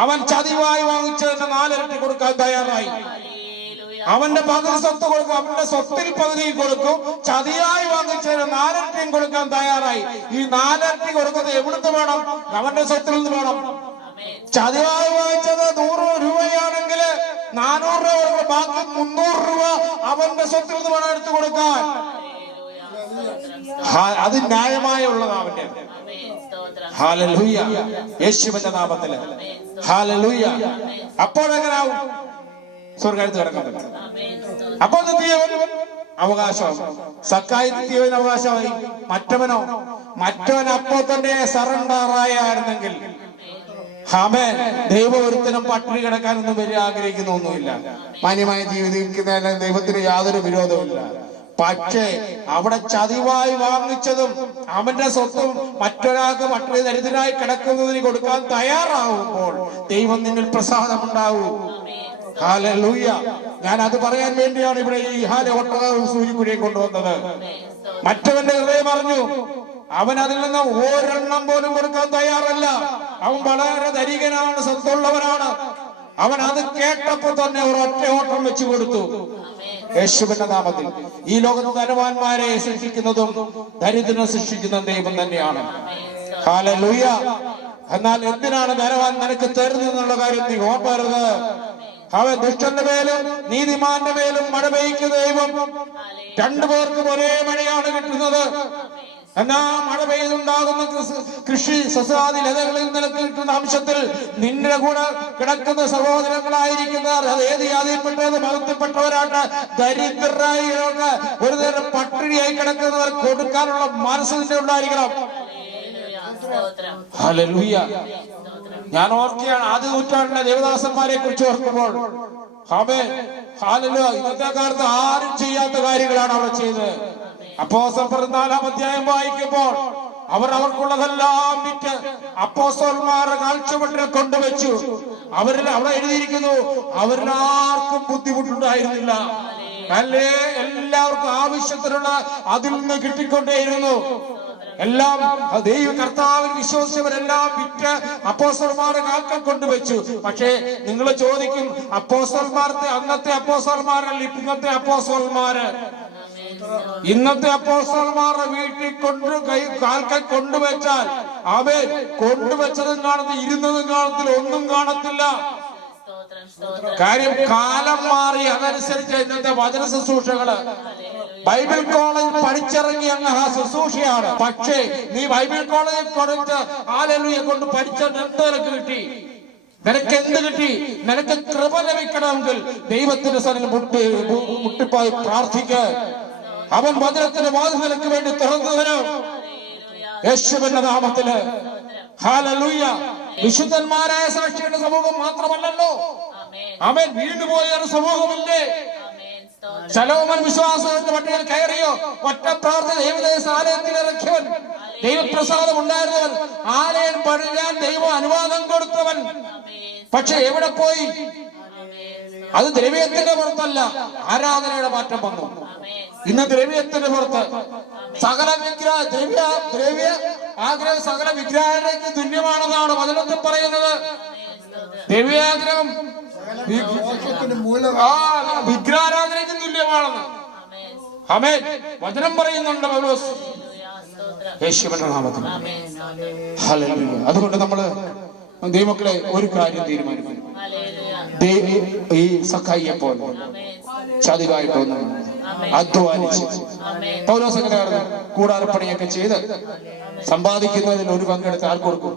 അവൻ ചതിവായി വാങ്ങിച്ചതിന്റെ 4 ഇരട്ടി കൊടുക്കാൻ തയ്യാറായി. അവന്റെ പകുതി സ്വത്ത് കൊടുക്കും, അവന്റെ സ്വത്തിൽ പകുതി കൊടുക്കും. ചതിയായി വാങ്ങിച്ചതിന് 4 ഇരട്ടിയും കൊടുക്കാൻ തയ്യാറായി. ഈ 4 ഇരട്ടി കൊടുക്കുന്നത് എവിടുന്ന് വേണം? അവന്റെ സ്വത്തിൽ നിന്ന് വേണം. ചതിവായി വാങ്ങിച്ചത് 100 രൂപയാണെങ്കിൽ 400 രൂപ ബാക്കി 300 രൂപ അവന്റെ സ്വത്തിൽ നിന്ന് വേണം എടുത്തു കൊടുക്കാൻ. അത് ന്യായമായ ഉള്ളത് അവന്റെ. ഹല്ലേലൂയ, യേശുവിന്റെ നാമത്തില് ഹല്ലേലൂയ. അപ്പോഴെങ്ങനാവും സ്വർഗ്ഗത്തിൽ കിടക്കാൻ പറ്റും. അപ്പോൾ നിത്യവൻ അവകാശമാവും. സക്കായി നിത്യവൻ അവകാശമായി. മറ്റവൻ അപ്പോ തന്നെ സറണ്ടറായിരുന്നെങ്കിൽ ആമേൻ, ദൈവം ഒരുത്തനും പട്ടിണി കിടക്കാനൊന്നും വലിയ ആഗ്രഹിക്കുന്നൊന്നുമില്ല. മാന്യമായ ജീവിക്കുന്നതിന് ദൈവത്തിന് യാതൊരു വിരോധവുമില്ല. പക്ഷേ അവിടെ ചതിവായി വാങ്ങിച്ചതും അവന്റെ സ്വത്തും മറ്റൊരാൾക്ക് പട്ടിണി ദരിദ്രനായി കിടക്കുന്നതിന് കൊടുക്കാൻ തയ്യാറാവുമ്പോൾ ദൈവം നിന്നിൽ പ്രസാദമുണ്ടാവും. ഹല്ലേലൂയ. ഞാൻ അത് പറയാൻ വേണ്ടിയാണ് ഇവിടെ ഈ ഒട്ടകവും സൂചിക്കുഴിയെ കൊണ്ടുവന്നത്. മറ്റവന്റെ ഹൃദയം അറിഞ്ഞു, അവൻ അതിൽ നിന്ന് ഒരെണ്ണം പോലും കൊടുക്കാൻ തയ്യാറല്ല. അവൻ വളരെ ധനികനാണ്, സ്വത്തുള്ളവനാണ്. അവൻ അത് കേട്ടപ്പോൾ തന്നെ ഒരൊറ്റ ഓട്ടം വെച്ചു കൊടുത്തു. യേശുവിന്റെ നാമത്തിൽ ഈ ലോകത്ത് ധനവാന്മാരെ സൃഷ്ടിക്കുന്നതും ദരിദ്രനെ സൃഷ്ടിക്കുന്നതും ദൈവം തന്നെയാണ്. ഹല്ലേലൂയ. എന്നാൽ എന്തിനാണ് ധനവാൻ നിനക്ക് തരുന്നതെന്നുള്ള കാര്യം നീ ഓർമ്മരുത്. അവൻ ദുഷ്ടന്റെ മേലും നീതിമാന്റെ മേലും മഴ പെയ്ക്കുന്ന ദൈവം. രണ്ടുപേർക്കും ഒരേ മഴയാണ് കിട്ടുന്നത്. എന്നാ മഴ പെയ്തുണ്ടാകുന്ന കൃഷി സസ്യാദി ലതകളിൽ നിനക്ക് കിട്ടുന്ന അംശത്തിൽ നിന്റെ കൂടെ കിടക്കുന്ന സഹോദരങ്ങളായിരിക്കുന്നവർ അത് ഏത് ജാതിയിൽപ്പെട്ടത് മതത്തിൽപ്പെട്ടവരാണ്, ദരിദ്രരായി ഒരു നേരം പട്ടിണിയായി കിടക്കുന്നവർ കൊടുക്കാനുള്ള മനസ്സ് നിന്റെ ഉണ്ടായിരിക്കണം. ഹല്ലേലൂയ. ഞാൻ ഓർക്കുകയാണ് ആദ്യ നൂറ്റാണ്ടിലെ ദേവദാസന്മാരെ കുറിച്ച് ഓർക്കുമ്പോൾ ഇന്നത്തെ കാലത്ത് ആരും ചെയ്യാത്ത കാര്യങ്ങളാണ് അവർ ചെയ്തത്. അപ്പോസ്തലർ 4-ാം അധ്യായം വായിക്കുമ്പോൾ അവർക്കുള്ളതെല്ലാം വിറ്റ് അപ്പോസ്തലന്മാരുടെ കാഴ്ചവെട്ടിനെ കൊണ്ടുവച്ചു. അവിടെ എഴുതിയിരിക്കുന്നു, അവരിലാർക്കും ബുദ്ധിമുട്ടുണ്ടായിരുന്നില്ല. അല്ലേ, എല്ലാവർക്കും ആവശ്യത്തിനുള്ള അതിൽ നിന്ന് കിട്ടിക്കൊണ്ടേയിരുന്നു. എല്ലാം ദൈവ കർത്താവിൽ വിശ്വസിച്ചവരെല്ലാം വിറ്റ് അപ്പോസ്തലന്മാരുടെ കാൽക്കൽ കൊണ്ടുവച്ചു. പക്ഷേ നിങ്ങൾ ചോദിക്കും, അന്നത്തെ അപ്പോസ്തലന്മാരല്ല ഇന്നത്തെ അപ്പോസ്തലന്മാര്. ഇന്നത്തെ അപ്പോസ്തലന്മാരുടെ വീട്ടിൽ കാൽക്കൽ കൊണ്ടുവച്ചാൽ അവൻ കൊണ്ടുവച്ചതും കാണത്തില്ല, ഇരുന്നതും കാണത്തില്ല, ഒന്നും കാണത്തില്ല. കാര്യം കാലം മാറി. അതനുസരിച്ച് ഇന്നത്തെ വചന ശുശ്രൂഷകള് ബൈബിൾ കോളേജിൽ പഠിച്ചിറങ്ങി അങ്ങ് ആ ശുശ്രൂഷയാണ്. പക്ഷേ നീ ബൈബിൾ കോളേജിൽ കൊടുത്ത് ഹല്ലേലൂയ കൊണ്ട് പഠിച്ചത് എന്ത് നിനക്ക് കിട്ടി? നിനക്ക് എന്ത് കിട്ടി? നിനക്ക് കൃപ ലഭിക്കണമെങ്കിൽ ദൈവത്തിന്റെ സ്ഥലം മുട്ടിപ്പോയി പ്രാർത്ഥിക്ക്. അവൻ വചനത്തിന്റെ വാതിൽ നിനക്ക് വേണ്ടി തുറന്നു തരും. യേശുവിന്റെ നാമത്തില് ഹല്ലേലൂയ. വിശുദ്ധന്മാരായ സാക്ഷികളുടെ സമൂഹം മാത്രമല്ലല്ലോ, അവൻ വീണ്ടുപോയ ഒരു സമൂഹമില്ലേ? ശലോമോൻ വിശ്വാസത്തിന്റെ പട്ടികയിൽ കയറിയോ? ഒറ്റ പ്രാർത്ഥന ദൈവദേശ ആലയത്തിൽ ഇറക്കിയവൻ, ദൈവപ്രസാദം ഉണ്ടായിരുന്നവൻ, ആലയം പണിയാൻ ദൈവം അനുവാദം കൊടുത്തവൻ. പക്ഷെ എവിടെ പോയി? അത് ദ്രവ്യത്തിന്റെ പുറത്തല്ല, ആരാധനയുടെ മാറ്റം വന്നു. ഇന്ന് ദ്രവ്യത്തിന്റെ പുറത്ത് സകല ദ്രവ്യ ആഗ്രഹം സകല വിഗ്രഹത്തിലേക്ക് തുല്യമാണെന്നാണ് വചനത്തിൽ പറയുന്നത്. ദ്രവ്യാഗ്രഹം വിഗ്രഹാരാധനയ്ക്ക് തുല്യമാണെന്ന് ആമേൻ വചനം പറയുന്നുണ്ട് പൗലോസ്. യേശുവിന്റെ നാമത്തിൽ ഹല്ലേലൂയ. അതുകൊണ്ട് നമ്മള് ദൈവമക്കളെ ഒരു കാര്യം തീരുമാനിക്കുന്നു, ഈ സക്കായിയെ പോലെ ചതിവായിട്ടൊന്നും അധ്വാനിച്ച് പൗലോസ് എങ്ങനെയായിരുന്നു കൂടാരപ്പണിയൊക്കെ ചെയ്ത് സമ്പാദിക്കുന്നതിൽ ഒരു പങ്കെടുത്ത് ആർക്ക് കൊടുക്കും?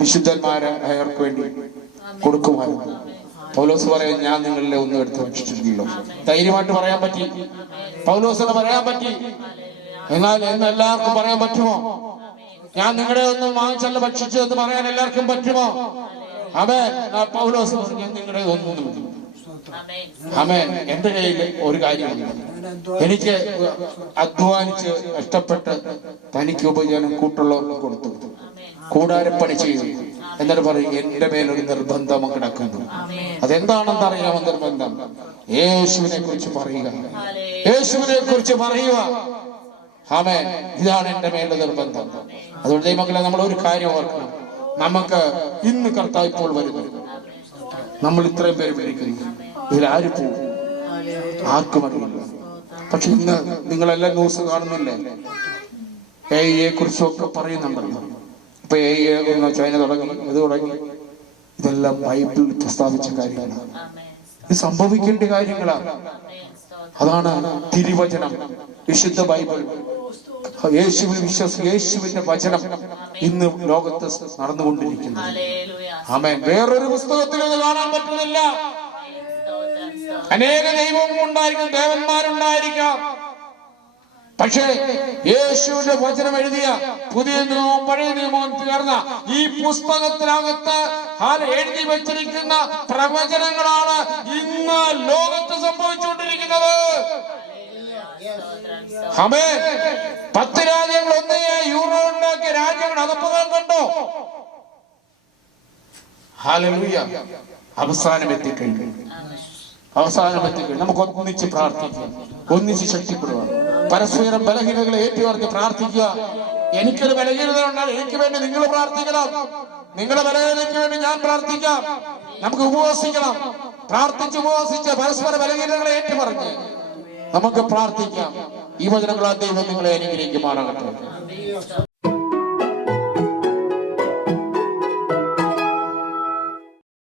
വിശുദ്ധന്മാരെ അയാൾക്ക് വേണ്ടി കൊടുക്കുമായിരുന്നു. പൗലോസ് പറയാൻ ഞാൻ നിങ്ങളിലെ ഒന്നും എടുത്ത് ഭക്ഷിച്ചിട്ടില്ലല്ലോ. ധൈര്യമായിട്ട് പറയാൻ പറ്റി, പൗലോസിന് പറയാൻ പറ്റി. എന്നാൽ എന്ന് എല്ലാവർക്കും പറയാൻ പറ്റുമോ? ഞാൻ നിങ്ങളുടെ ഒന്നും വാങ്ങിച്ചല്ല ഭക്ഷിച്ചു എന്ന് പറയാൻ എല്ലാവർക്കും പറ്റുമോ? ആമേൻ. പൗലോസ് പറഞ്ഞു നിങ്ങളുടെ ഒന്നും. ആമേൻ. എന്റെ കയ്യിൽ ഒരു കാര്യമില്ല, എനിക്ക് അധ്വാനിച്ച് കഷ്ടപ്പെട്ട് തനിക്ക് ഉപജീവനം കൂട്ടുള്ളവർക്ക് കൊടുത്തു, കൂടാരപ്പണി ചെയ്തു. എന്നിട്ട് പറയും എന്റെ മേലൊരു നിർബന്ധം കിടക്കുന്നു. അതെന്താണെന്ന് അറിയാമോ? നിർബന്ധം യേശുവിനെ കുറിച്ച് പറയുക, യേശുവിനെ കുറിച്ച് പറയുക. ആമേൻ. ഇതാണ് എന്റെ മേലുള്ള നിർബന്ധം. അതുകൊണ്ട് ദൈവമക്കളെ നമ്മൾ ഒരു കാര്യം ഓർക്കണം, നമുക്ക് ഇന്ന് കർത്താവ് ഇപ്പോൾ വരുന്നു, നമ്മൾ ഇത്രയും പേര് വിളിക്കുന്നു, ഇതിലാര് പോകും? ആർക്കും അറിയില്ല. പക്ഷെ ഇന്ന് നിങ്ങളെല്ലാം ന്യൂസ് കാണുന്നില്ലേ? എയെ കുറിച്ചൊക്കെ പറയുന്നുണ്ടല്ലോ. ഇപ്പൊ ചൈന തുടങ്ങി, ഇത് തുടങ്ങി. ഇതെല്ലാം ബൈബിളിൽ പ്രസ്താവിച്ച കാര്യങ്ങളാണ്. ഇത് സംഭവിക്കേണ്ട കാര്യങ്ങളാണ്. അതാണ് തിരുവചനം, വിശുദ്ധ ബൈബിൾ. യേശുവിൽ യേശുവിന്റെ വചനം ഇന്ന് ലോകത്ത് നടന്നുകൊണ്ടിരിക്കുന്നു. ആമേൻ. വേറൊരു പുസ്തകത്തിൽ അത് കാണാൻ പറ്റുന്നില്ല. അനേക ദൈവങ്ങൾ ഉണ്ടായിരിക്കും, ദേവന്മാരുണ്ടായിരിക്കാം. പക്ഷേ യേശുവിന്റെ വചനം എഴുതിയ പുതിയ നിയമവും പഴയ നിയമവും ചേർന്ന ഈ പുസ്തകത്തിനകത്ത് എഴുതി വെച്ചിരിക്കുന്ന പ്രവചനങ്ങളാണ് ഇന്ന് ലോകത്ത് സംഭവിച്ചുകൊണ്ടിരിക്കുന്നത്. 10 രാജ്യങ്ങൾ ഒന്നേ യൂറോ ഉണ്ടാക്കിയ രാജ്യങ്ങൾ അതപ്പതാൻ കണ്ടോ? ഹല്ലേലൂയ. അവസാനം എത്തിക്കഴിഞ്ഞു. നമുക്ക് ഒന്നിച്ച് പ്രാർത്ഥിക്കാം, ഒന്നിച്ച് ശക്തിപ്പെടുക, പരസ്പരം ബലഹീനതകളെ ഏറ്റുപറഞ്ഞ് പ്രാർത്ഥിക്കുക. എനിക്കൊരു ബലഹീനത ഉണ്ടാകും, എനിക്ക് വേണ്ടി നിങ്ങൾ പ്രാർത്ഥിക്കണം, നിങ്ങളുടെ ബലഹീനതയ്ക്ക് വേണ്ടി ഞാൻ പ്രാർത്ഥിക്കാം. നമുക്ക് ഉപവസിക്കണം, പ്രാർത്ഥിച്ച് ഉപവസിച്ച് പരസ്പര ബലഹീനതകളെ ഏറ്റുപറഞ്ഞ് നമുക്ക് പ്രാർത്ഥിക്കാം. ഈ വചനങ്ങളാൽ ദൈവം നിങ്ങളെ അനുഗ്രഹിക്കുമാറാകട്ടെ.